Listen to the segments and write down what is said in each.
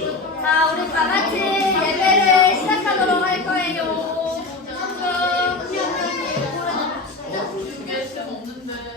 자, 우리 다 같이 예배를 시작하도록 할 거예요.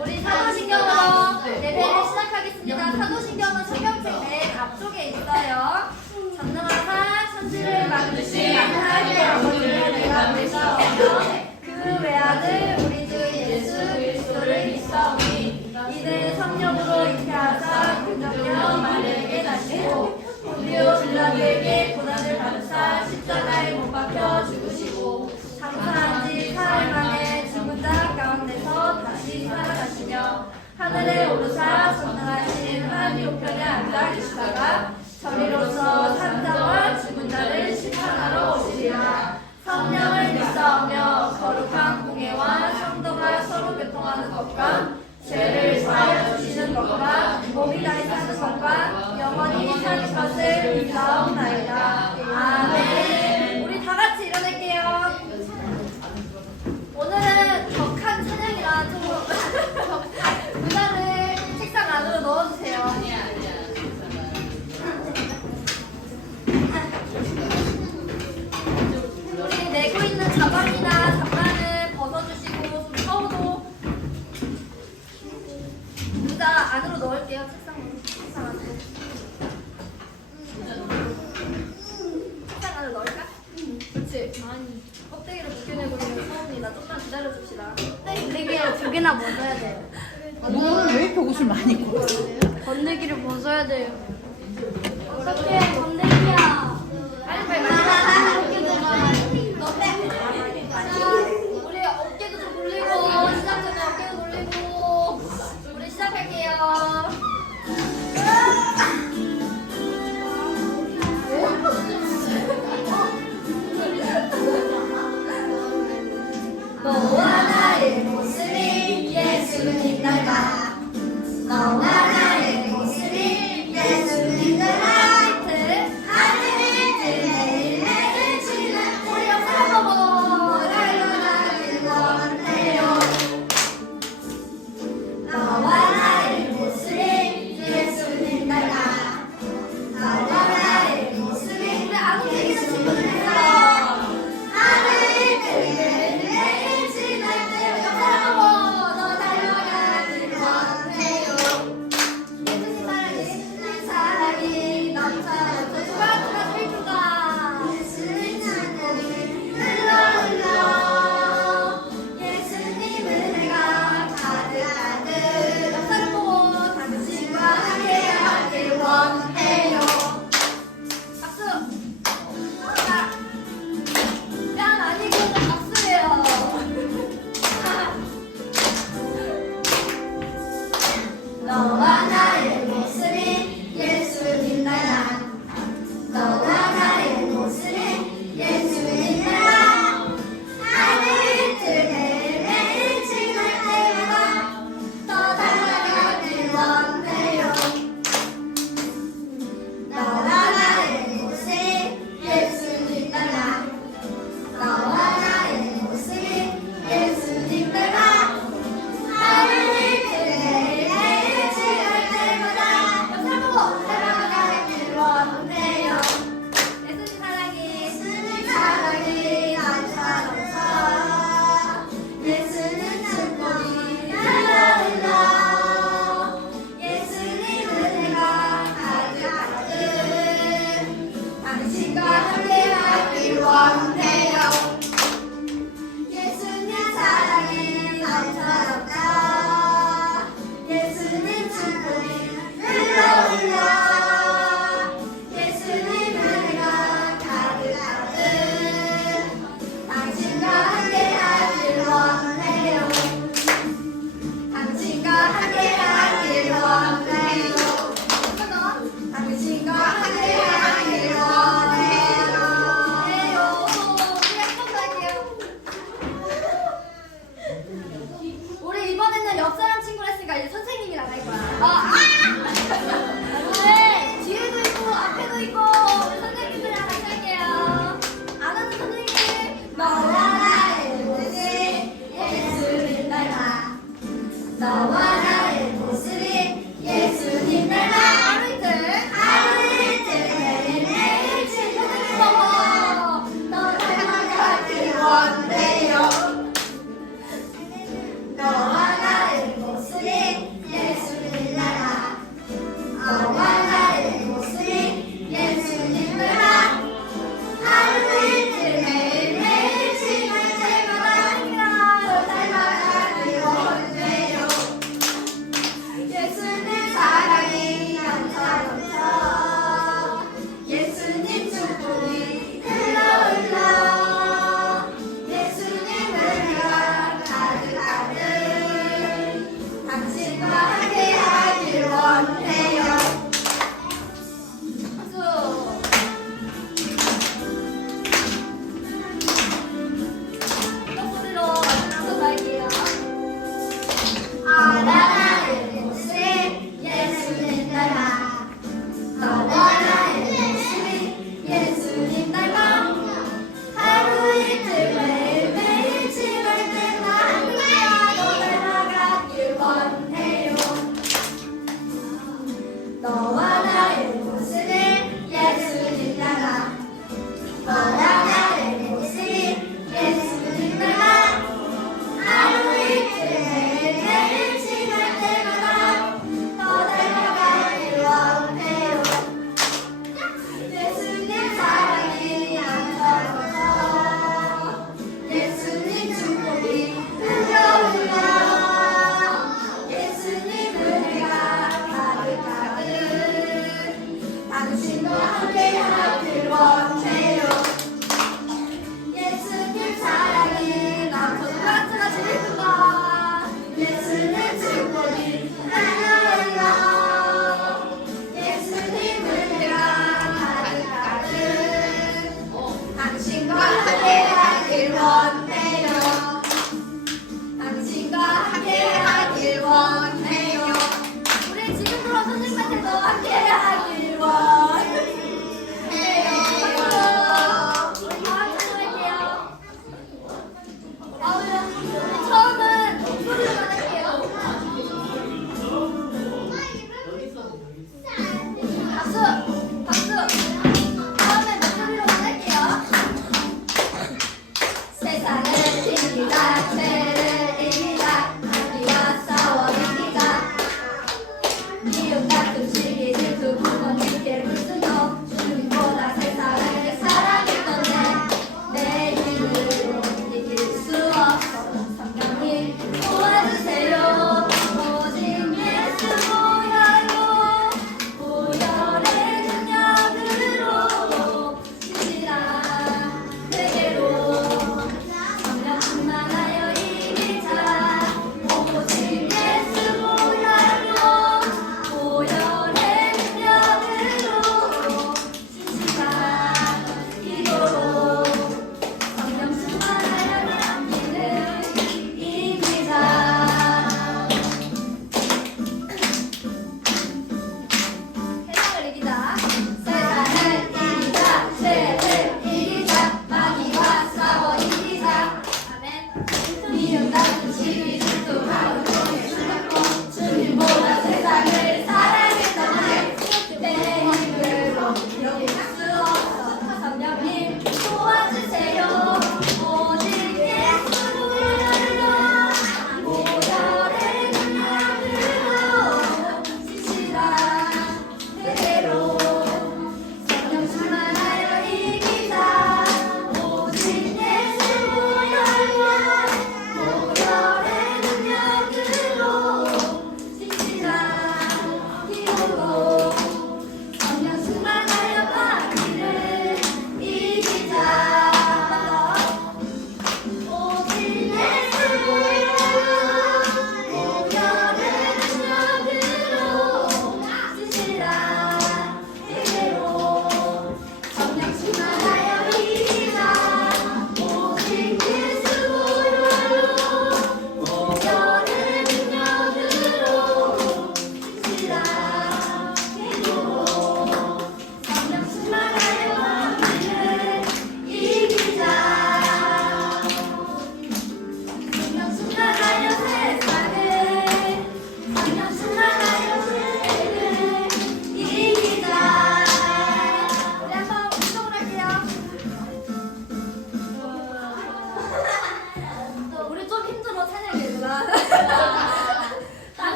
우리 사도신경으로 예배를 시작하겠습니다. 사도신경은 성경책 맨 앞쪽에 있어요. 전능하사 천지를 만드신 하나님의 아버지를 내가 믿사오며 그 외아들 우리 주 예수 그리스도를 믿사오니 이는 성령으로 잉태하사 그정령 마리아에게 나시고 본디오 빌라도에게 고난을 받으사 십자가에 못 박혀 죽으시고 장사한 지 사흘 만에 죽은 자 가운데서 다시 살아가시며 하늘에 오르사 전능하신 하나님 우편에 앉아 계시다가 저리로서 산자와 죽은 자를 심판하러 오시리라. 성령을 믿사오며 거룩한 공예와 성도가 서로 교통하는 것과 죄를 사하여 주시는 것과 몸이 다시 사는 것과 영원히 사는 것을 믿사옵나이다. 아멘. 우리 다 같이 일어날게요. 오늘은 격한 찬양이라 좀 의자를 책상 안으로 넣어주세요. 우리 내고 있는 가방이나 잠바를 벗어주시고 좀 서우도 의자 안으로 넣을게요. 책상 안으로. 책상 안으로 넣을까? 그렇지. 껍데기를 벗겨내고 있는 서우입니다. 조금만 기다려줍시다. 건더기를 두 개나 벗어야 돼요. 너는 왜 이렇게 옷을 많이 입고 있어? 건더기를 벗어야 돼요. 어떻게 건더기야? 빨리. 우리 어깨도 좀 돌리고 시작하면 어깨도 돌리고 우리 시작할게요. 너와 나의 모습이 예수님 닮아 너와 나의 모습이 예수님 닮아 하늘을 매일매일 지는 우리 영상 보고 날아가길 원해요. 너와 나의 모습이 예수님 닮아 너와 나의 모습이 우리 안 움직이는 친구들 있어요. 하늘을 매일매일 지날 때 영상 보고 너 닮아가길 원해요. 예수님 사랑이 넘쳐요. 누가 제일 좋아? 예수님 찬양이 흘러 예수님 은혜가 가득가득 역사를 보고 당신과 함께하길 원해요. 박수. 자, 짠 아니고 박수예요. 너와 나의 모습이 예수님 닮아 너와 나의 모습이 예수님 닮아 하늘을 매일매일 지날 때마다 더 닮아가길 원해요. 너와 나의 모습이 예수님 닮아 너와 나의 모습이 예수님 닮아 하늘을 매일매일 지날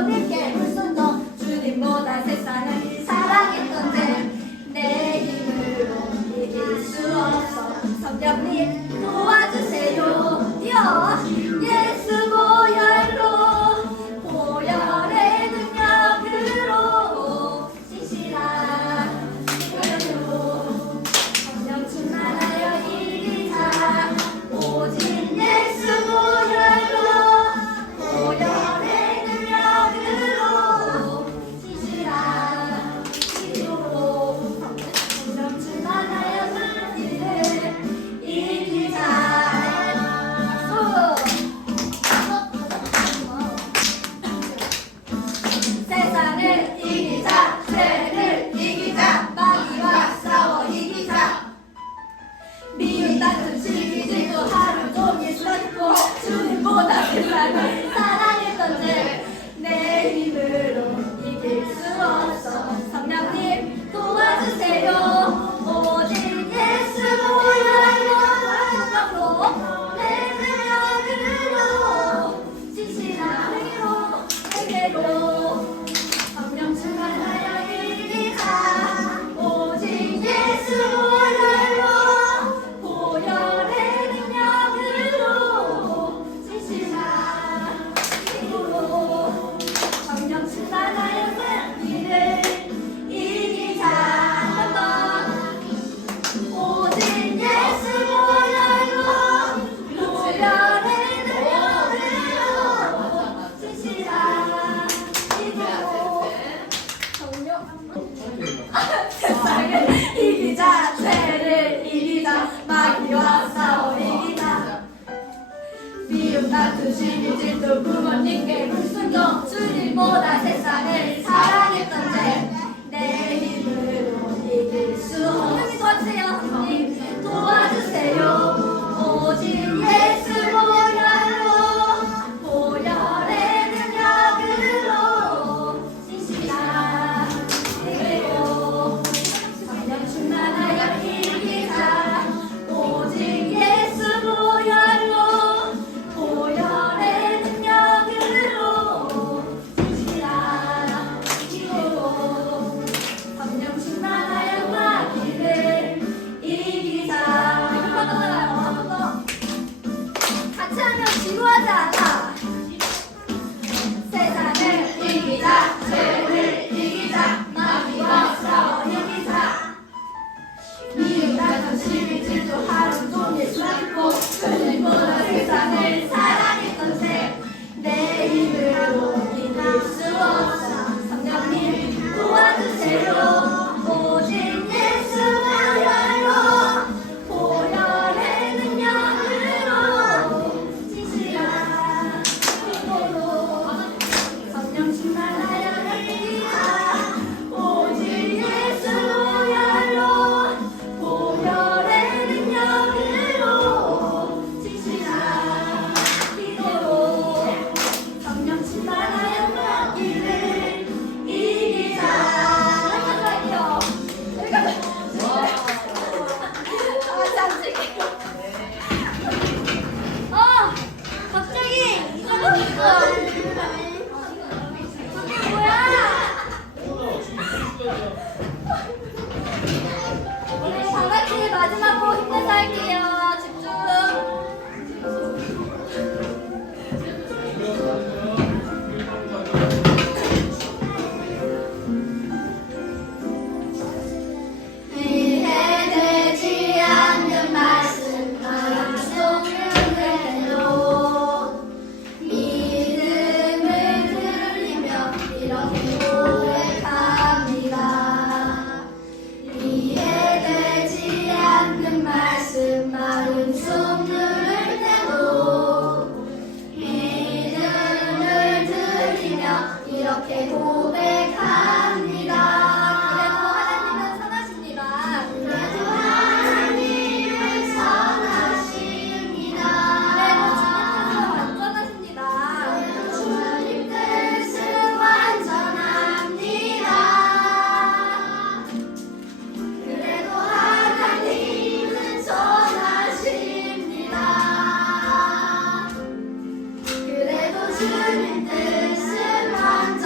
부모님께 불순종 주님보다 세상을 사랑했던 내 힘으로 이길 수 없어 성령님 도와주세요 뛰어 예수 보혈로 보혈의 능력으로 신실한 믿음으로 성령 충만하여 이기자 오직 예수 보혈로 보혈의 능력으로 신실한 믿음으로 성령 충만하여 이기를 이기자 세상을 이기자 죄를 이기자 마귀와 싸워 이기자 미운 다툼 시기 질투 하루 종일 슬퍼 주님보다 세상을 사랑했던 내 힘으로 이길 수 없어 성령님 도와주세요 오직 예수 보혈로 내 능력으로 진실한 회개로 성령 충만하여 이기자 오직 예수 보혈로 보혈의 능력으로 진실한 믿음으로 성령 충만하여 이를 이기자 한번 오직 예수 보혈로 보혈의 능력으로 진실한 믿음으로 세상을 이기자 죄를 이기자 마귀와 싸워 이기자 미움 다투 시기 질투 부모님께 불순종 주님보다 세상을 사랑했던 내 힘으로 이길 수 없는 도와주세요 하나님 도와주세요 오직 예수 보혈로 보혈의 능력으로 진실한 회개로 성령 충만하여 이기자 오직 예수 보혈로 보혈의 능력으로 진실한 기도로 성령 충만하여 마귀를 이기자 한번 같이 하면 지루하지 않아 세상을 이기자 죄를 이기자 마귀와 싸워 이기자 미움 다툼 시기 질투 하루 종일 슬퍼 주님보다 세상을 사랑했던 내 힘으로 이길 수 없어 성령님 도와주세요 오직 예수 보혈로 보혈의 능력으로 진실한 믿음으로 성령 충만하여 이기자 오직 예수 보혈로 보혈의 능력으로 진실한 기도로 성령 충만하여 이를 이기자 할게요 갑자기 잊어버렸어 그게 뭐야 우리 다 같이 마지막으로 힘내서 할게요. 집중. 이해되지 않는 말씀 마음 속는 대로 믿음을 들리며 이렇게 고백합니다. 이해되지 않는 말씀 마음 속 누를 대로 믿음을 들리며 이렇게 고백합니다. 그래도 하나님은 선하십니다. 그래도 주님 뜻은 완전합니다. 그래도 하나님은 선하십니다. 그래도 주님 뜻은 완전합니다.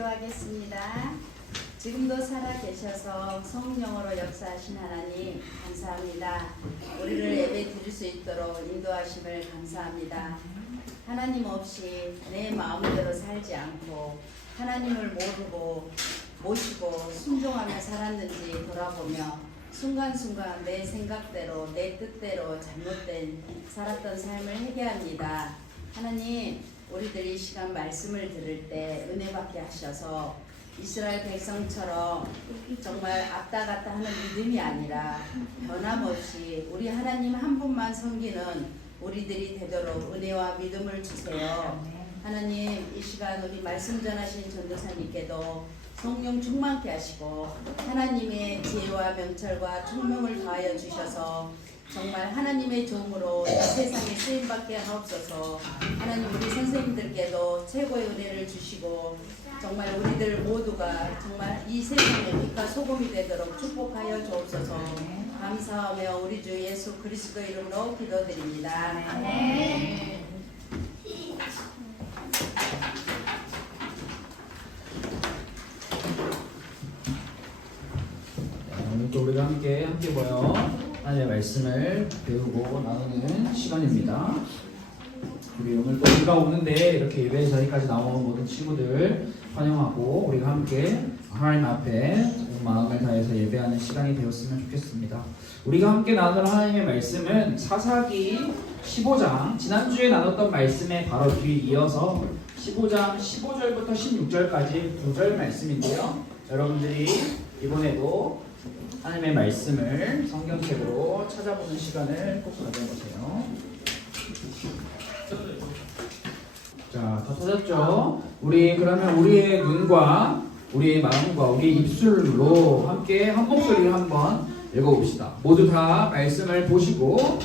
기도하겠습니다. 지금도 살아계셔서 성령으로 역사하신 하나님 감사합니다. 우리를 예배 드릴 수 있도록 인도하심을 감사합니다. 하나님 없이 내 마음대로 살지 않고 하나님을 모시고 순종하며 살았는지 돌아보며 순간순간 내 생각대로 내 뜻대로 잘못된 살았던 삶을 회개합니다. 하나님, 우리들이 이 시간 말씀을 들을 때 은혜 받게 하셔서 이스라엘 백성처럼 정말 왔다 갔다 하는 믿음이 아니라 변함없이 우리 하나님 한 분만 섬기는 우리들이 되도록 은혜와 믿음을 주세요. 하나님, 이 시간 우리 말씀 전하신 전도사님께도 성령 충만케 하시고 하나님의 지혜와 명철과 총명을 더하여 주셔서 정말 하나님의 종으로 이 세상에 쓰임받게 하옵소서. 하나님, 우리 선생님들께도 최고의 은혜를 주시고 정말 우리들 모두가 정말 이 세상의 빛과 소금이 되도록 축복하여 주옵소서. 감사하며 우리 주 예수 그리스도 이름으로 기도드립니다. 아멘. 오늘 또 우리가 함께 모여 하나님의 말씀을 배우고 나누는 시간입니다. 우리 오늘 또 비가 오는데 이렇게 예배 자리까지 나온 모든 친구들 환영하고 우리가 함께 하나님 앞에 온 마음을 다해서 예배하는 시간이 되었으면 좋겠습니다. 우리가 함께 나눌 하나님의 말씀은 사사기 15장, 지난주에 나눴던 말씀에 바로 뒤이어서 15장 15절부터 16절까지 9절 말씀인데요. 여러분들이 이번에도 하나님의 말씀을 성경책으로 찾아보는 시간을 꼭 가져보세요. 자, 다 찾았죠? 우리 그러면 우리의 눈과 우리의 마음과 우리의 입술로 함께 한 목소리를 한번 읽어봅시다. 모두 다 말씀을 보시고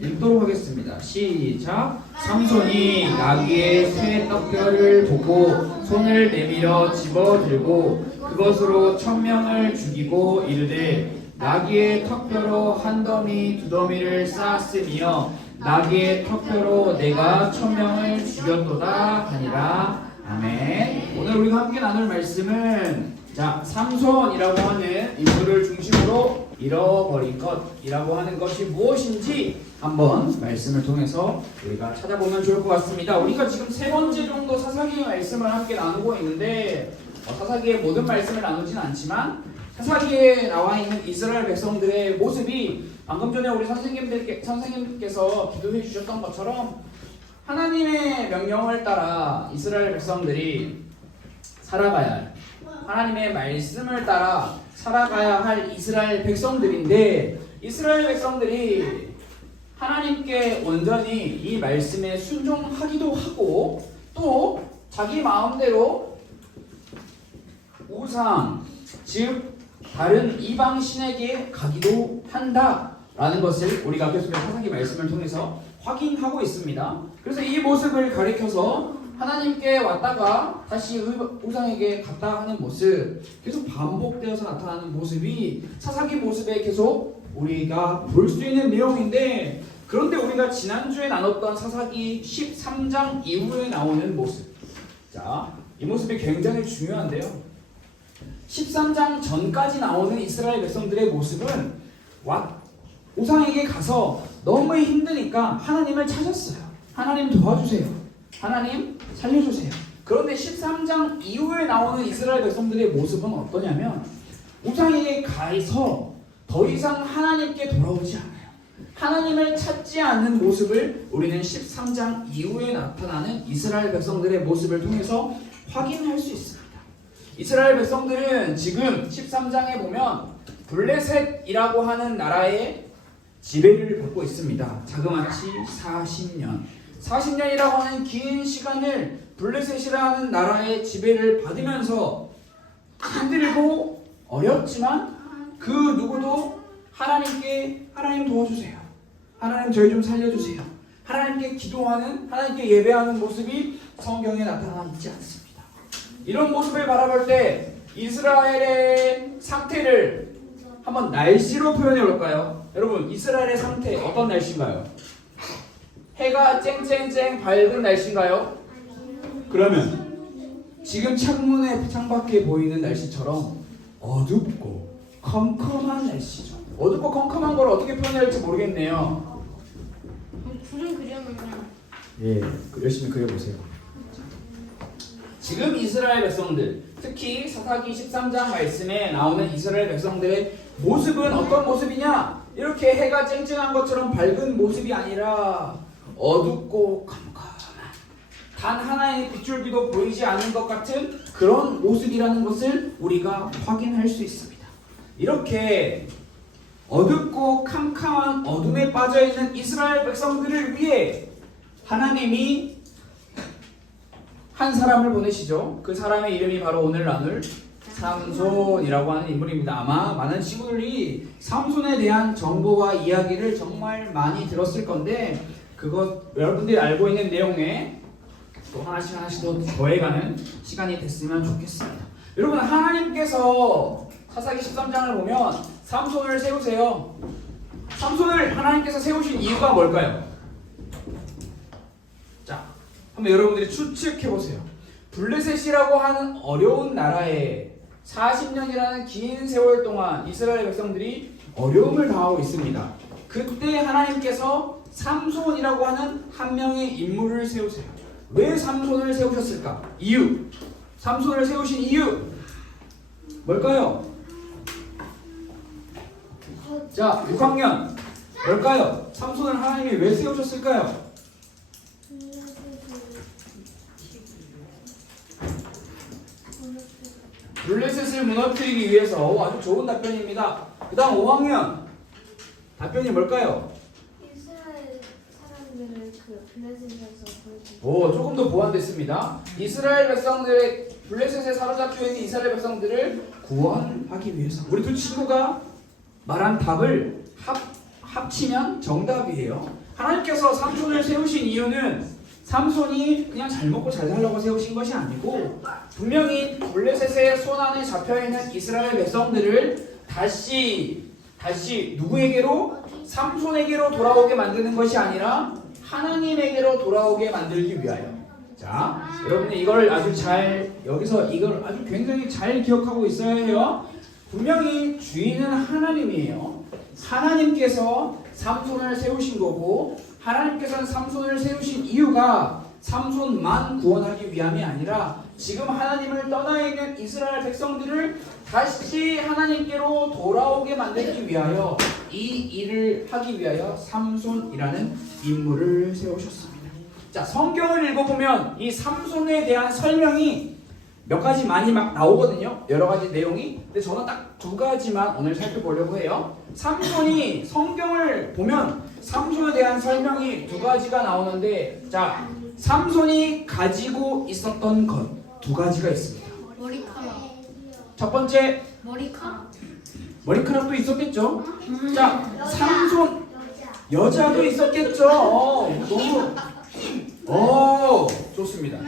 읽도록 하겠습니다. 시작. 삼손이 나귀의 새 떡뼈를 보고 손을 내밀어 집어들고 그것으로 1000명을 죽이고 이르되 나귀의 턱뼈로 한 더미 두 더미를 쌓았으며 나귀의 턱뼈로 내가 1000명을 죽였도다 하니라. 아멘. 오늘 우리가 함께 나눌 말씀은 삼손이라고 하는 인물을 중심으로 잃어버린 것이라고 하는 것이 무엇인지 한번 말씀을 통해서 우리가 찾아보면 좋을 것 같습니다. 우리가 지금 3번째 정도 사사기의 말씀을 함께 나누고 있는데 사사기의 모든 말씀을 나누진 않지만 사사기에 나와 있는 이스라엘 백성들의 모습이 방금 전에 우리 선생님께서 기도해 주셨던 것처럼 하나님의 명령을 따라 이스라엘 백성들이 살아가야 할, 하나님의 말씀을 따라 살아가야 할 이스라엘 백성들인데, 이스라엘 백성들이 하나님께 온전히 이 말씀에 순종하기도 하고 또 자기 마음대로 우상, 즉 다른 이방 신에게 가기도 한다라는 것을 우리가 계속해서 사사기 말씀을 통해서 확인하고 있습니다. 그래서 이 모습을 가리켜서 하나님께 왔다가 다시 우상에게 갔다 하는 모습, 계속 반복되어서 나타나는 모습이 사사기 모습에 계속 우리가 볼 수 있는 내용인데, 그런데 우리가 지난주에 나눴던 사사기 13장 이후에 나오는 모습, 이 모습이 굉장히 중요한데요. 13장 전까지 나오는 이스라엘 백성들의 모습은 우상에게 가서 너무 힘드니까 하나님을 찾았어요. 하나님 도와주세요. 하나님 살려주세요. 그런데 13장 이후에 나오는 이스라엘 백성들의 모습은 어떠냐면, 우상에게 가서 더 이상 하나님께 돌아오지 않아요. 하나님을 찾지 않는 모습을 우리는 13장 이후에 나타나는 이스라엘 백성들의 모습을 통해서 확인할 수 있습니다. 이스라엘 백성들은 지금 13장에 보면 블레셋이라고 하는 나라의 지배를 받고 있습니다. 자그마치 40년이라고 하는 긴 시간을 블레셋이라는 나라의 지배를 받으면서 힘들고 어렵지만 그 누구도 하나님께, 하나님 도와주세요, 하나님 저희 좀 살려주세요, 하나님께 기도하는, 하나님께 예배하는 모습이 성경에 나타나 있지 않습니다. 이런 모습을 바라볼 때 이스라엘의 상태를 한번 날씨로 표현해 볼까요? 여러분, 이스라엘의 상태 어떤 날씨인가요? 해가 쨍쨍쨍 밝은 날씨인가요? 그러면 지금 창밖에 보이는 날씨처럼 어둡고 컴컴한 날씨죠. 어둡고 컴컴한 걸 어떻게 표현해야 할지 모르겠네요. 구름 그려놓으면 예, 열심히 그려보세요. 지금 이스라엘 백성들, 특히 사사기 13장 말씀에 나오는 이스라엘 백성들의 모습은 어떤 모습이냐? 이렇게 해가 쨍쨍한 것처럼 밝은 모습이 아니라 어둡고 컴컴한, 단 하나의 빗줄기도 보이지 않는 것 같은 그런 모습이라는 것을 우리가 확인할 수 있습니다. 이렇게 어둡고 캄캄한 어둠에 빠져있는 이스라엘 백성들을 위해 하나님이 한 사람을 보내시죠. 그 사람의 이름이 바로 오늘 나눌 삼손이라고 하는 인물입니다. 아마 많은 친구들이 삼손에 대한 정보와 이야기를 정말 많이 들었을 건데, 그것 여러분들이 알고 있는 내용에 또 하나씩 더 더해가는 시간이 됐으면 좋겠습니다. 여러분, 하나님께서 사사기 13장을 보면 삼손을 세우세요. 삼손을 하나님께서 세우신 이유가 뭘까요? 자, 한번 여러분들이 추측해보세요. 블레셋이라고 하는 어려운 나라에 40년이라는 긴 세월 동안 이스라엘 백성들이 어려움을 당하고 있습니다. 그때 하나님께서 삼손이라고 하는 한 명의 인물을 세우세요. 왜 삼손을 세우셨을까? 이유. 삼손을 세우신 이유 뭘까요? 자, 6학년 뭘까요? 삼손을 하나님이 왜 세우셨을까요? 블레셋을 무너뜨리기 위해서. 아주 좋은 답변입니다. 그 다음 5학년 답변이 뭘까요? 이스라엘 사람들을 그 블레셋에서 보여주고 오, 조금 더 보완됐습니다. 이스라엘 백성들의 블레셋에 사로잡혀 있는 이스라엘 백성들을 구원하기 위해서. 우리 두 친구가 말한 답을 합치면 정답이에요. 하나님께서 삼손을 세우신 이유는 삼손이 그냥 잘 먹고 잘 살려고 세우신 것이 아니고, 분명히 블레셋의 손안에 잡혀있는 이스라엘 백성들을 다시 누구에게로? 삼손에게로 돌아오게 만드는 것이 아니라 하나님에게로 돌아오게 만들기 위하여. 자, 여러분이 이걸 여기서 이걸 아주 굉장히 잘 기억하고 있어야 해요. 분명히 주인은 하나님이에요. 하나님께서 삼손을 세우신 거고, 하나님께서는 삼손을 세우신 이유가 삼손만 구원하기 위함이 아니라 지금 하나님을 떠나 있는 이스라엘 백성들을 다시 하나님께로 돌아오게 만들기 위하여, 이 일을 하기 위하여 삼손이라는 인물을 세우셨습니다. 자, 성경을 읽어보면 이 삼손에 대한 설명이 몇 가지 많이 막 나오거든요. 여러 가지 내용이. 근데 저는 딱 두 가지만 오늘 살펴보려고 해요. 삼손이, 성경을 보면 삼손에 대한 설명이 두 가지가 나오는데, 자, 삼손이 가지고 있었던 것 두 가지가 있습니다. 머리카락 첫 번째, 머리카락도 있었겠죠. 자, 삼손 여자도 있었겠죠. 너무 좋습니다.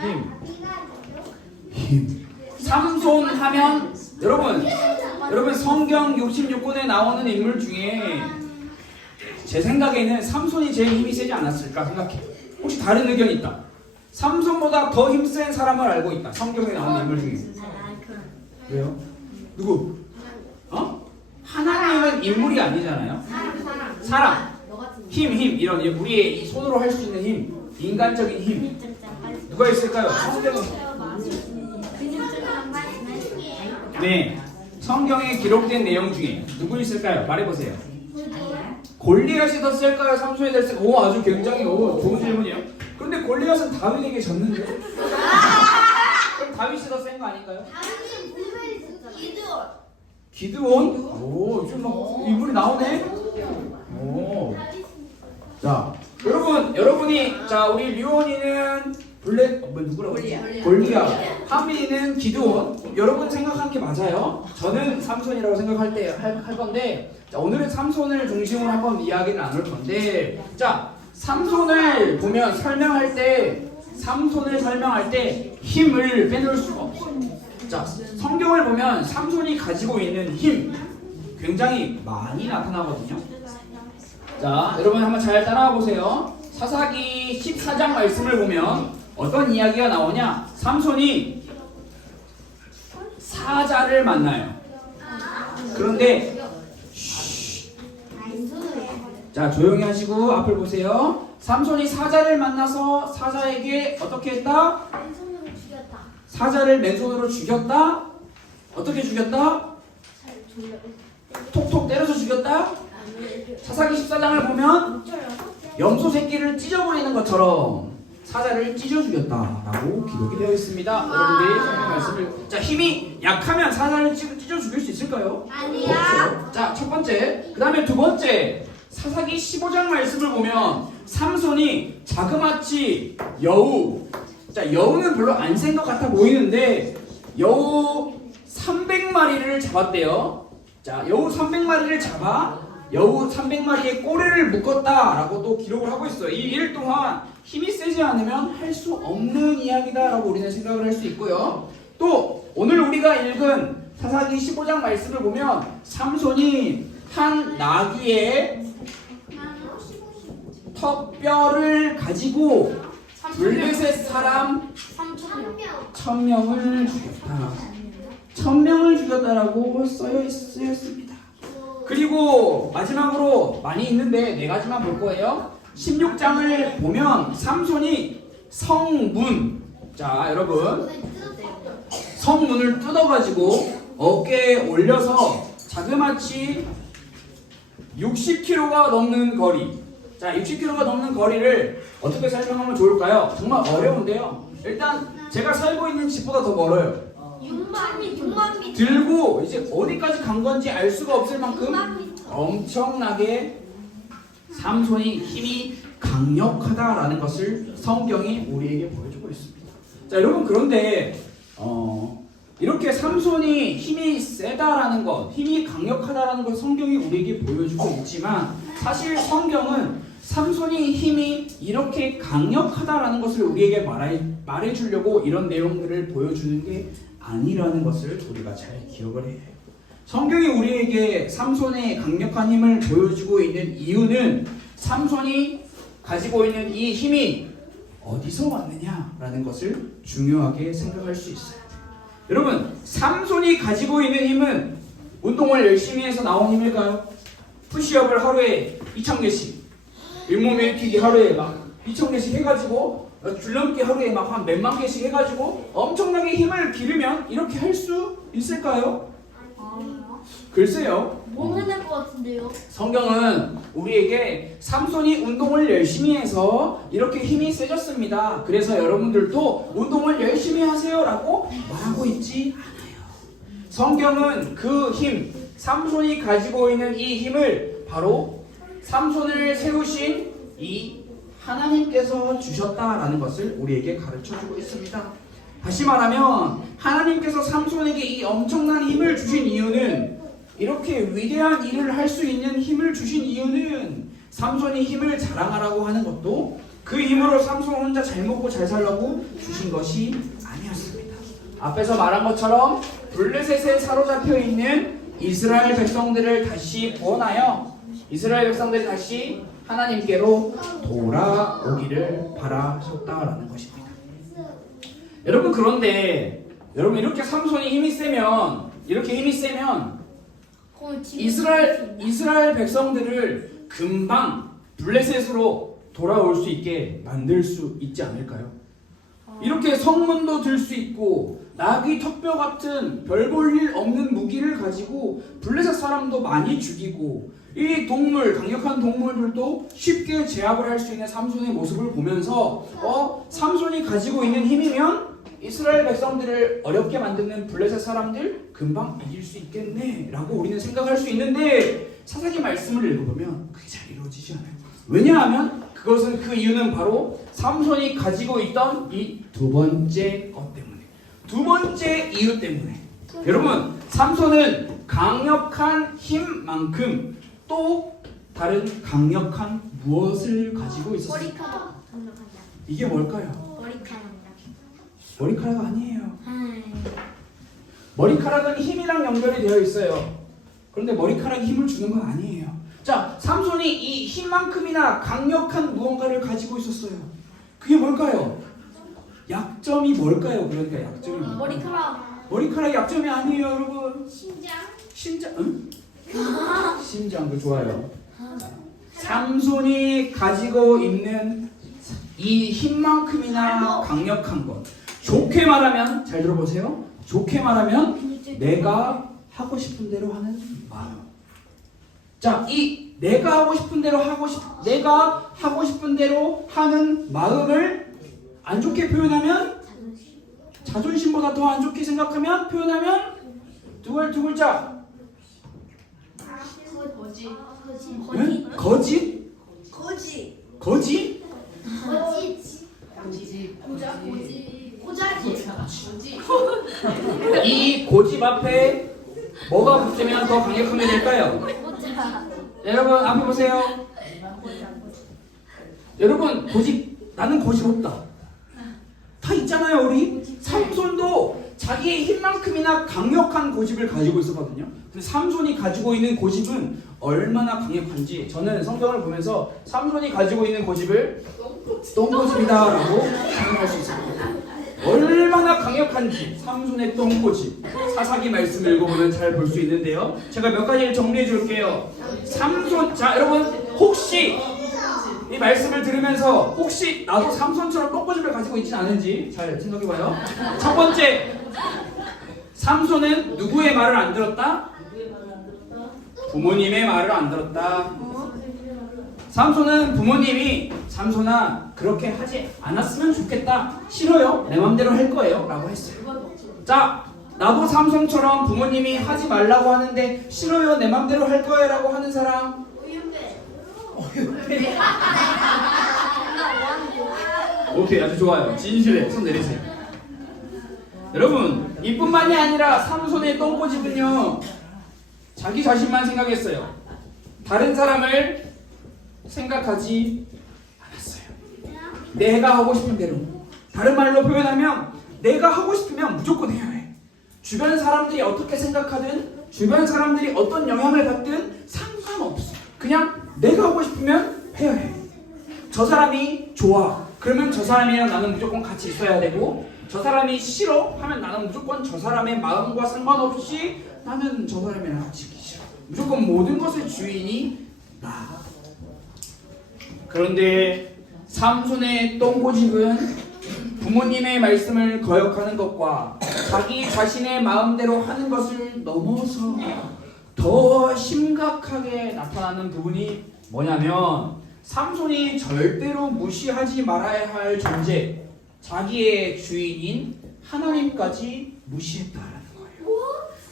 힘. 삼손 하면 여러분 성경 66권에 나오는 인물 중에 제 생각에는 삼손이 제일 힘이 세지 않았을까 생각해. 혹시 다른 의견이 있다? 삼손보다 더 힘센 사람을 알고 있다. 성경에 나오는 인물 중에. 왜요? 누구? 하나님은 인물이 아니잖아요. 사람. 힘 이런 우리의 이 손으로 할 수 있는 힘, 인간적인 힘. 누가 있을까요? 성경에. 네, 성경에 기록된 내용 중에 누구 있을까요? 말해보세요. 골리앗이 더 셀까요? 삼손이 더 셀까요? 오, 아주 굉장히 좋은 질문이에요. 그런데 골리앗은 다윗에게 졌는데? 그럼 다윗이 더 센 거 아닐까요? 기드온? 오, 지금 막 인물이 나오네? 오. 자, 여러분이, 자, 우리 류원이는 누구라고? 골리앗. 하민이는 기드온. 여러분 생각한 게 맞아요. 저는 삼손이라고 생각할 건데, 자, 오늘은 삼손을 중심으로 한번 이야기를 나눌 건데, 자, 삼손을 보면 설명할 때 힘을 빼놓을 수가 없어요. 자, 성경을 보면 삼손이 가지고 있는 힘 굉장히 많이 나타나거든요. 자, 여러분 한번 잘 따라와 보세요. 사사기 14장 말씀을 보면 어떤 이야기가 나오냐? 삼손이 사자를 만나요. 그런데 자, 조용히 하시고 앞을 보세요. 삼손이 사자를 만나서 사자에게 어떻게 했다? 맨손으로 죽였다. 사자를 맨손으로 죽였다? 어떻게 죽였다? 잘 졸려. 톡톡 때려서 죽였다? 사사기 14장을 보면 염소 새끼를 찢어버리는 것처럼 사자를 찢어 죽였다라고 기록이 되어 있습니다. 여러분들이 성경 말씀을, 자, 힘이 약하면 사자를 찢어 죽일 수 있을까요? 아니야. 없죠. 자, 첫 번째. 그 다음에 두 번째. 사사기 15장 말씀을 보면 삼손이 자그마치 여우, 자, 여우는 별로 안 센 것 같아 보이는데 여우 300마리를 잡았대요. 자, 여우 300마리를 잡아 여우 300마리의 꼬리를 묶었다라고 또 기록을 하고 있어요. 이 일 동안 힘이 세지 않으면 할 수 없는 이야기다라고 우리는 생각을 할 수 있고요. 또 오늘 우리가 읽은 사사기 15장 말씀을 보면 삼손이 한 나귀의 턱뼈를 가지고 블레셋 사람 1000명을 죽였다. 1000명을 죽였다라고 쓰였습니다. 그리고 마지막으로 많이 있는데 네 가지만 볼 거예요. 16장을 보면 삼손이 성문, 자 여러분, 성문을 뜯어가지고 어깨에 올려서 자그마치 60km가 넘는 거리, 자 60km가 넘는 거리를 어떻게 설명하면 좋을까요? 정말 어려운데요. 일단 제가 살고 있는 집보다 더 멀어요. 6만 미. 들고 이제 어디까지 간 건지 알 수가 없을 만큼 엄청나게 삼손이 힘이 강력하다라는 것을 성경이 우리에게 보여주고 있습니다. 자 여러분, 그런데 이렇게 삼손이 힘이 세다라는 것, 힘이 강력하다라는 것 성경이 우리에게 보여주고 있지만 사실 성경은 삼손이 힘이 이렇게 강력하다라는 것을 우리에게 말해주려고 이런 내용들을 보여주는 게 아니라는 것을 우리가 잘 기억을 해야 해요. 성경이 우리에게 삼손의 강력한 힘을 보여주고 있는 이유는 삼손이 가지고 있는 이 힘이 어디서 왔느냐라는 것을 중요하게 생각할 수 있어요. 여러분, 삼손이 가지고 있는 힘은 운동을 열심히 해서 나온 힘일까요? 푸시업을 하루에 2000개씩, 잇몸 일으키기 하루에 막 2000개씩 해가지고 줄넘기 하루에 막 한 몇만 개씩 해가지고 엄청나게 힘을 기르면 이렇게 할 수 있을까요? 글쎄요. 못 해낼 것 같은데요. 성경은 우리에게 삼손이 운동을 열심히 해서 이렇게 힘이 세졌습니다. 그래서 여러분들도 운동을 열심히 하세요라고 말하고 있지 않아요. 성경은 그 힘, 삼손이 가지고 있는 이 힘을 바로 삼손을 세우신 이 하나님께서 주셨다라는 것을 우리에게 가르쳐주고 있습니다. 다시 말하면 하나님께서 삼손에게 이 엄청난 힘을 주신 이유는, 이렇게 위대한 일을 할 수 있는 힘을 주신 이유는 삼손이 힘을 자랑하라고 하는 것도 그 힘으로 삼손 혼자 잘 먹고 잘 살라고 주신 것이 아니었습니다. 앞에서 말한 것처럼 블레셋에 사로잡혀 있는 이스라엘 백성들을 다시 구원하여 이스라엘 백성들이 다시 하나님께로 돌아오기를 바라셨다라는 것입니다. 여러분, 그런데 여러분, 이렇게 삼손이 힘이 세면, 이렇게 힘이 세면 이스라엘 백성들을 금방 블레셋으로 돌아올 수 있게 만들 수 있지 않을까요? 이렇게 성문도 들 수 있고 나귀 턱뼈 같은 별 볼 일 없는 무기를 가지고 블레셋 사람도 많이 죽이고, 이 동물, 강력한 동물들도 쉽게 제압을 할 수 있는 삼손의 모습을 보면서 삼손이 가지고 있는 힘이면 이스라엘 백성들을 어렵게 만드는 블레셋 사람들 금방 이길 수 있겠네 라고 우리는 생각할 수 있는데, 사사기 말씀을 읽어보면 그게 잘 이루어지지 않아요. 왜냐하면 그것은, 그 이유는 바로 삼손이 가지고 있던 이 두 번째 것 때문에, 두 번째 이유 때문에. 여러분, 삼손은 강력한 힘만큼 또 다른 강력한 무엇을 가지고 있었어요? 머리카락. 이게 뭘까요? 머리카락입니다. 머리카락 아니에요. 머리카락은 힘이랑 연결이 되어 있어요. 그런데 머리카락이 힘을 주는 건 아니에요. 자, 삼손이 이 힘만큼이나 강력한 무언가를 가지고 있었어요. 그게 뭘까요? 약점이 뭘까요? 그러니까 약점이 뭘까요? 머리카락. 머리카락이 약점이 아니에요, 여러분. 심장. 심장, 응? 심장도 좋아요. 삼손이 가지고 있는 이 힘만큼이나 강력한 것. 좋게 말하면, 잘 들어보세요. 좋게 말하면 내가 하고 싶은 대로 하는 마음. 자, 이 내가 하고 싶은 대로 내가 하고 싶은 대로 하는 마음을 안 좋게 표현하면, 자존심보다 더 안 좋게 생각하면, 표현하면 두 글자. 응? 거짓? 거지. 거짓? 고자지. 이 고집 앞에 뭐가 붙으면 더 강력하게 될까요? 여러분 앞에 보세요. 여러분 나는 고집 없다. 다 있잖아요, 우리. 삼손도 자기의 힘만큼이나 강력한 고집을 가지고 있었거든요. 근데 삼손이 가지고 있는 고집은 얼마나 강력한지 저는 성경을 보면서 삼손이 가지고 있는 고집을 똥고집이다라고 표현할 수 있습니다. 얼마나 강력한지 삼손의 똥고집. 사사기 말씀을 읽어보면 잘 볼 수 있는데요. 제가 몇 가지를 정리해 줄게요. 삼손, 자 여러분 혹시 이 말씀을 들으면서 혹시 나도 삼손처럼 똥고집을 가지고 있지는 않은지 잘 생각해봐요. 첫 번째, 삼손은 누구의 말을 안 들었다? 부모님의 말을 안 들었다. 삼손은 부모님이 삼손아 그렇게 하지 않았으면 좋겠다. 싫어요. 내 맘대로 할 거예요. 라고 했어요. 자, 나도 삼손처럼 부모님이 하지 말라고 하는데 싫어요. 내 맘대로 할 거예요. 라고 하는 사람. 오케이, 아주 좋아요. 진실해. 손 내리세요. 여러분, 이뿐만이 아니라 삼손의 똥고집은요, 자기 자신만 생각했어요. 다른 사람을 생각하지 않았어요. 내가 하고 싶은 대로. 다른 말로 표현하면 내가 하고 싶으면 무조건 해야 해. 주변 사람들이 어떻게 생각하든, 주변 사람들이 어떤 영향을 받든 상관없어. 그냥 내가 하고 싶으면 해야 해. 저 사람이 좋아. 그러면 저 사람이랑 나는 무조건 같이 있어야 되고, 저 사람이 싫어 하면 나는 무조건 저 사람의 마음과 상관없이 나는 저 사람이랑 같이 있기 싫어. 무조건 모든 것의 주인이 나. 그런데 삼손의 똥고집은 부모님의 말씀을 거역하는 것과 자기 자신의 마음대로 하는 것을 넘어서 더 심각하게 나타나는 부분이 뭐냐면, 삼손이 절대로 무시하지 말아야 할 존재, 자기의 주인인 하나님까지 무시했다라는 거예요.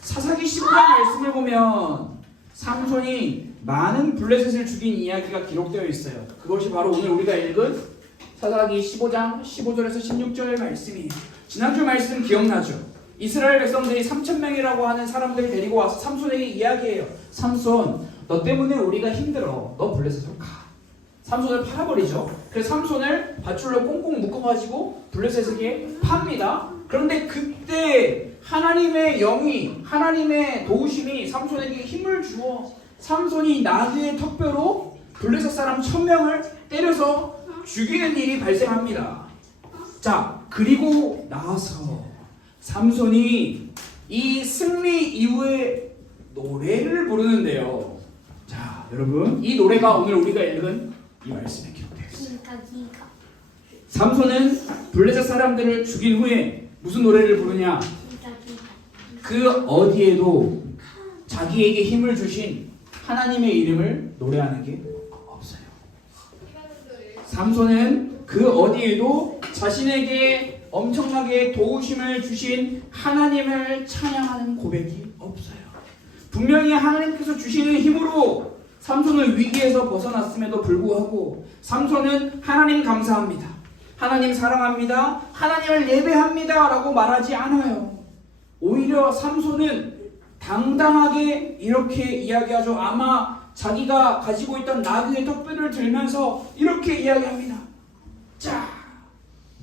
사사기 15장 말씀을 보면 삼손이 많은 블레셋을 죽인 이야기가 기록되어 있어요. 그것이 바로 오늘 우리가 읽은 사사기 15장 15절에서 16절 말씀이에요. 지난주 말씀 기억나죠? 이스라엘 백성들이 3,000명이라고 하는 사람들을 데리고 와서 삼손에게 이야기해요. 삼손, 너 때문에 우리가 힘들어. 너 블레셋으로 가. 삼손을 팔아버리죠. 그래서 삼손을 밧줄로 꽁꽁 묶어가지고 블레셋에게 팝니다. 그런데 그때 하나님의 영이, 하나님의 도우심이 삼손에게 힘을 주어 삼손이 나귀의 턱뼈로 블레셋 사람 1,000명을 때려서 죽이는 일이 발생합니다. 자, 그리고 나서 삼손이 이 승리 이후에 노래를 부르는데요. 자, 여러분, 이 노래가 오늘 우리가 읽은 이 말씀에 기록되어 있어요. 삼손은 블레셋 사람들을 죽인 후에 무슨 노래를 부르냐? 그 어디에도 자기에게 힘을 주신 하나님의 이름을 노래하는 게 없어요. 삼손은 그 어디에도 자신에게 엄청나게 도우심을 주신 하나님을 찬양하는 고백이 없어요. 분명히 하나님께서 주시는 힘으로 삼손은 위기에서 벗어났음에도 불구하고 삼손은 하나님 감사합니다, 하나님 사랑합니다, 하나님을 예배합니다 라고 말하지 않아요. 오히려 삼손은 당당하게 이렇게 이야기하죠. 아마 자기가 가지고 있던 나귀의 턱뼈를 들면서 이렇게 이야기합니다. 자,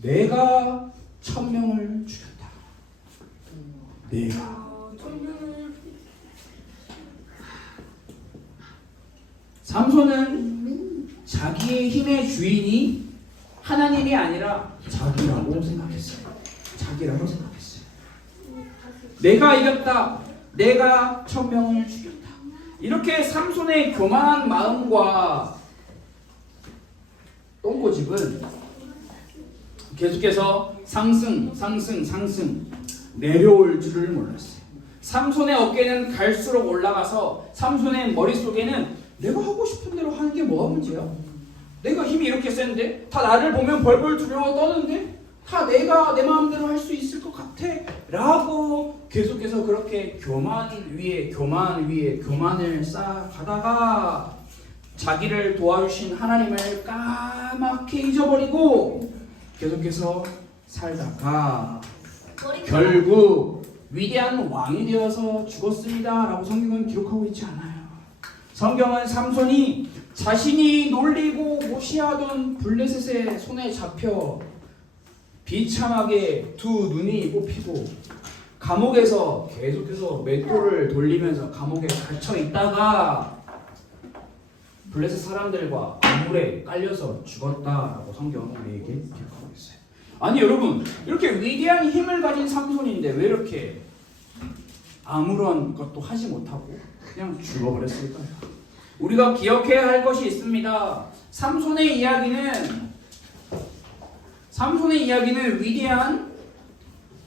내가 1,000명을 죽였다. 내가. 삼손은 자기의 힘의 주인이 하나님이 아니라 자기라고 생각했어요. 자기라고 생각했어요. 내가 이겼다. 내가 1000명을 죽였다. 이렇게 삼손의 교만한 마음과 똥꼬집은 계속해서 상승 내려올 줄을 몰랐어요. 삼손의 어깨는 갈수록 올라가서 삼손의 머릿속에는 내가 하고 싶은 대로 하는 게 뭐가 문제야? 내가 힘이 이렇게 센데? 다 나를 보면 벌벌 두려워 떠는데? 다 내가 내 마음대로 할 수 있을 것 같아? 라고 계속해서 그렇게 교만 위에 교만을 쌓아가다가 자기를 도와주신 하나님을 까맣게 잊어버리고 계속해서 살다가 결국 위대한 왕이 되어서 죽었습니다 라고 성경은 기록하고 있지 않아요. 성경은 삼손이 자신이 놀리고 무시하던 블레셋의 손에 잡혀 비참하게 두 눈이 뽑히고 감옥에서 계속해서 맷돌을 돌리면서 감옥에 갇혀 있다가 블레셋 사람들과 물에 깔려서 죽었다라고 성경은 우리에게 기록하고 있어요. 아니 여러분, 이렇게 위대한 힘을 가진 삼손인데 왜 이렇게 아무런 것도 하지 못하고 그냥 죽어버렸을까요? 우리가 기억해야 할 것이 있습니다. 삼손의 이야기는 위대한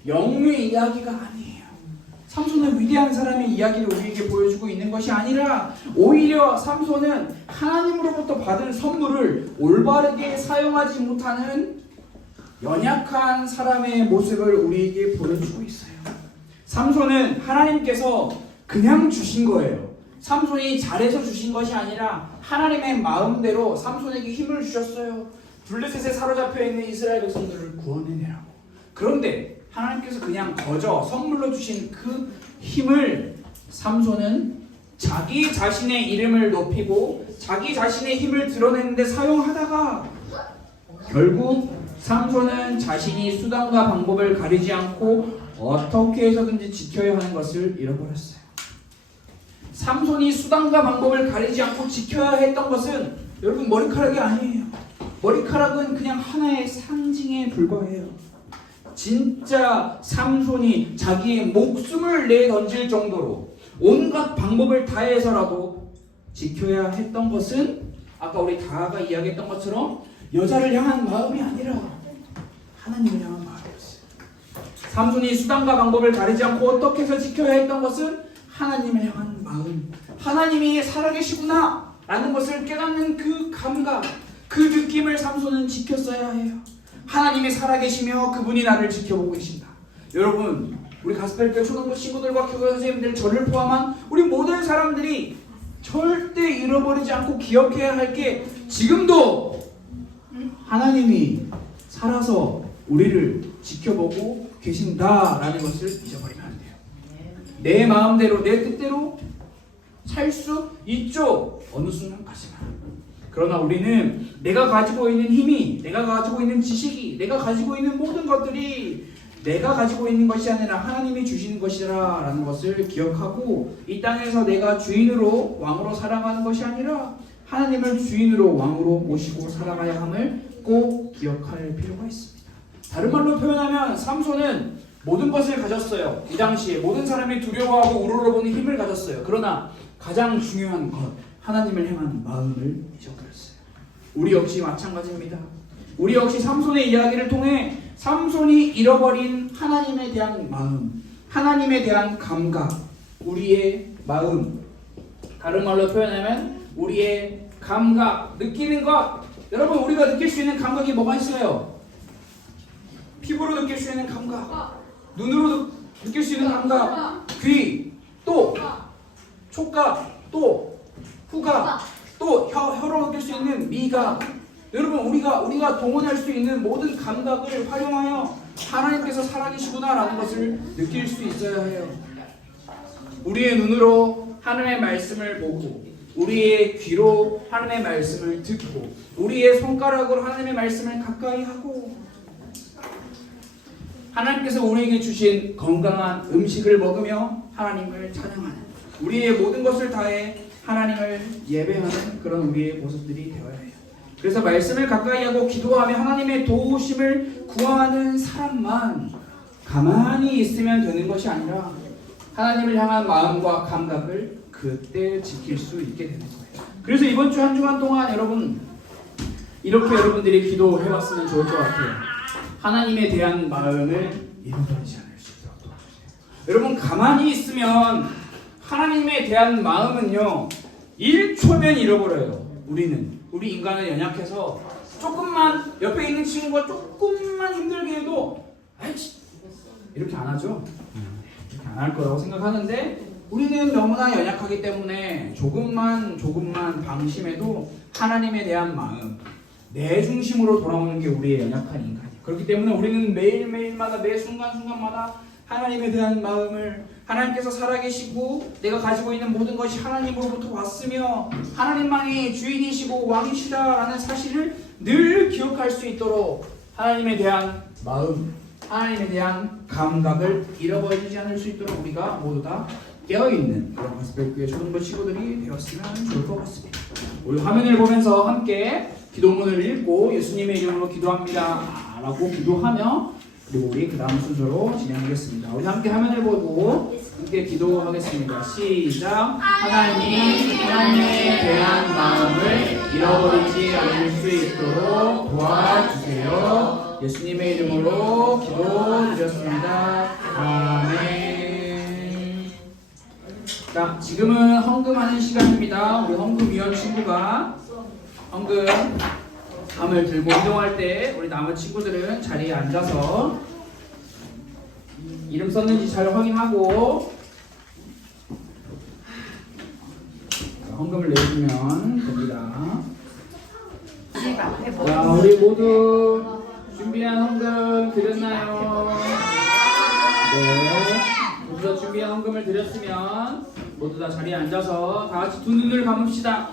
영웅의 이야기가 아니에요. 삼손은 위대한 사람의 이야기를 우리에게 보여주고 있는 것이 아니라 오히려 삼손은 하나님으로부터 받은 선물을 올바르게 사용하지 못하는 연약한 사람의 모습을 우리에게 보여주고 있어요. 삼손은 하나님께서 그냥 주신 거예요. 삼손이 잘해서 주신 것이 아니라 하나님의 마음대로 삼손에게 힘을 주셨어요. 블레셋에 사로잡혀 있는 이스라엘 백성들을 구원해내라고. 그런데 하나님께서 그냥 거저 선물로 주신 그 힘을 삼손은 자기 자신의 이름을 높이고 자기 자신의 힘을 드러내는데 사용하다가 결국 삼손은 자신이 수단과 방법을 가리지 않고 어떻게 해서든지 지켜야 하는 것을 잃어버렸어요. 삼손이 수단과 방법을 가리지 않고 지켜야 했던 것은 여러분 머리카락이 아니에요. 머리카락은 그냥 하나의 상징에 불과해요. 진짜 삼손이 자기의 목숨을 내던질 정도로 온갖 방법을 다해서라도 지켜야 했던 것은 아까 우리 다하가 이야기했던 것처럼 여자를 향한 마음이 아니라 하나님을 향한 마음이었어요. 삼손이 수단과 방법을 가리지 않고 어떻게 해서 지켜야 했던 것은 하나님을 향한 마음, 하나님이 살아계시구나 라는 것을 깨닫는 그 감각, 그 느낌을 삼손은 지켰어야 해요. 하나님이 살아계시며 그분이 나를 지켜보고 계신다. 여러분, 우리 가스펠교 초등부 친구들과 교회 선생님들, 저를 포함한 우리 모든 사람들이 절대 잃어버리지 않고 기억해야 할 게 지금도 하나님이 살아서 우리를 지켜보고 계신다라는 것을 잊어버리면 안 돼요. 내 마음대로 내 뜻대로 살 수 있죠. 어느 순간까지나. 그러나 우리는 내가 가지고 있는 힘이, 내가 가지고 있는 지식이, 내가 가지고 있는 모든 것들이 내가 가지고 있는 것이 아니라 하나님이 주시는 것이라 라는 것을 기억하고 이 땅에서 내가 주인으로 왕으로 살아가는 것이 아니라 하나님을 주인으로 왕으로 모시고 살아가야 함을 꼭 기억할 필요가 있습니다. 다른 말로 표현하면 삼손은 모든 것을 가졌어요. 이 당시에 모든 사람이 두려워하고 우러러보는 힘을 가졌어요. 그러나 가장 중요한 것, 하나님을 향한 마음을 잊어버렸어요. 우리 역시 마찬가지입니다. 우리 역시 삼손의 이야기를 통해 삼손이 잃어버린 하나님에 대한 마음, 하나님에 대한 감각, 우리의 마음, 다른 말로 표현하면 우리의 감각, 느끼는 것. 여러분, 우리가 느낄 수 있는 감각이 뭐가 있어요? 피부로 느낄 수 있는 감각, 눈으로 느낄 수 있는 감각, 귀, 또 촉각, 또 후각, 또 혀로 느낄 수 있는 미각. 여러분, 우리가 동원할 수 있는 모든 감각을 활용하여 하나님께서 살아계시구나라는 것을 느낄 수 있어야 해요. 우리의 눈으로 하나님의 말씀을 보고, 우리의 귀로 하나님의 말씀을 듣고, 우리의 손가락으로 하나님의 말씀을 가까이 하고, 하나님께서 우리에게 주신 건강한 음식을 먹으며 하나님을 찬양하는, 우리의 모든 것을 다해 하나님을 예배하는 그런 우리의 모습들이 되어야 해요. 그래서 말씀을 가까이 하고 기도하며 하나님의 도우심을 구하는 사람만 가만히 있으면 되는 것이 아니라 하나님을 향한 마음과 감각을 그때 지킬 수 있게 되는 거예요. 그래서 이번 주 한 주간 동안 여러분 이렇게 여러분들이 기도해봤으면 좋을 것 같아요. 하나님에 대한 마음을 잃어버리지 않을 수 있도록 도와주세요. 여러분 가만히 있으면 하나님에 대한 마음은요 1초면 잃어버려요. 우리 인간은 연약해서 조금만 옆에 있는 친구가 조금만 힘들게 해도 아이씨 이렇게 안 하죠. 이렇게 안 할 거라고 생각하는데 우리는 너무나 연약하기 때문에 조금만 방심해도 하나님에 대한 마음 내 중심으로 돌아오는 게 우리의 연약한 인간이에요. 그렇기 때문에 우리는 매일매일마다 매 순간순간마다 하나님에 대한 마음을 하나님께서 살아계시고 내가 가지고 있는 모든 것이 하나님으로부터 왔으며 하나님만이 주인이시고 왕이시다라는 사실을 늘 기억할 수 있도록 하나님에 대한 마음, 하나님에 대한 감각을 잃어버리지 않을 수 있도록 우리가 모두 다 깨어있는 그런 가스펠교회 초등부 친구들이 되었으면 좋을 것 같습니다. 우리 화면을 보면서 함께 기도문을 읽고 예수님의 이름으로 기도합니다 라고 기도하며 그리고 우리 그 다음 순서로 진행하겠습니다. 우리 함께 화면을 보고 함께 기도하겠습니다. 시작. 하나님에 대한 마음을 잃어버리지 않을 수 있도록 도와주세요. 예수님의 이름으로 기도드렸습니다. 아멘. 자, 지금은 헌금하는 시간입니다. 우리 헌금위원 친구가 헌금함을 들고 이동할 때 우리 남은 친구들은 자리에 앉아서 이름 썼는지 잘 확인하고 헌금을 내주면 됩니다. 자, 우리 모두 준비한 헌금 드렸나요? 네. 모두 다 준비한 헌금을 드렸으면 모두 다 자리에 앉아서 다 같이 두 눈을 감읍시다.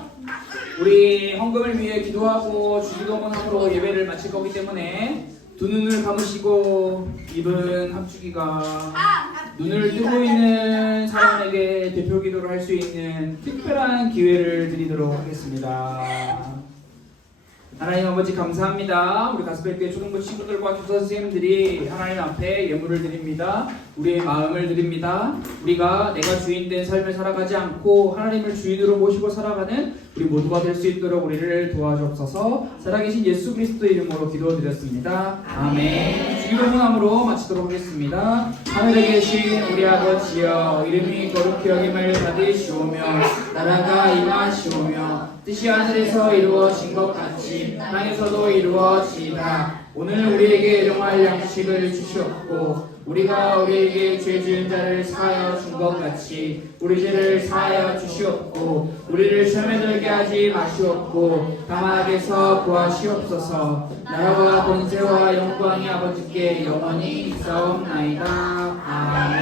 우리 헌금을 위해 기도하고 주기도문함으로 예배를 마칠 거기 때문에 두 눈을 감으시고 입은 합주기가 눈을 뜨고 있는 사람에게 대표 기도를 할 수 있는 특별한 기회를 드리도록 하겠습니다. 하나님 아버지 감사합니다. 우리 가스펠교회 초등부 친구들과 교사 선생님들이 하나님 앞에 예물을 드립니다. 우리의 마음을 드립니다. 우리가 내가 주인된 삶을 살아가지 않고 하나님을 주인으로 모시고 살아가는 우리 모두가 될 수 있도록 우리를 도와주옵소서. 살아계신 예수 그리스도 이름으로 기도드렸습니다. 아멘. 주기도문함으로 마치도록 하겠습니다. 하늘에 계신 우리 아버지여 이름이 거룩히 여김을 받으시오며 나라가 임하시오며 뜻이 하늘에서 이루어진 것 같이 땅에서도 이루어지이다. 오늘 우리에게 일용할 양식을 주시옵고 우리가 우리에게 죄 지은 자를 사하여 준 것 같이 우리 죄를 사하여 주시옵고 우리를 시험에 들게 하지 마시옵고 다만 악에서 구하시옵소서. 나라와 권세와 영광이 아버지께 영원히 있사옵나이다. 아멘.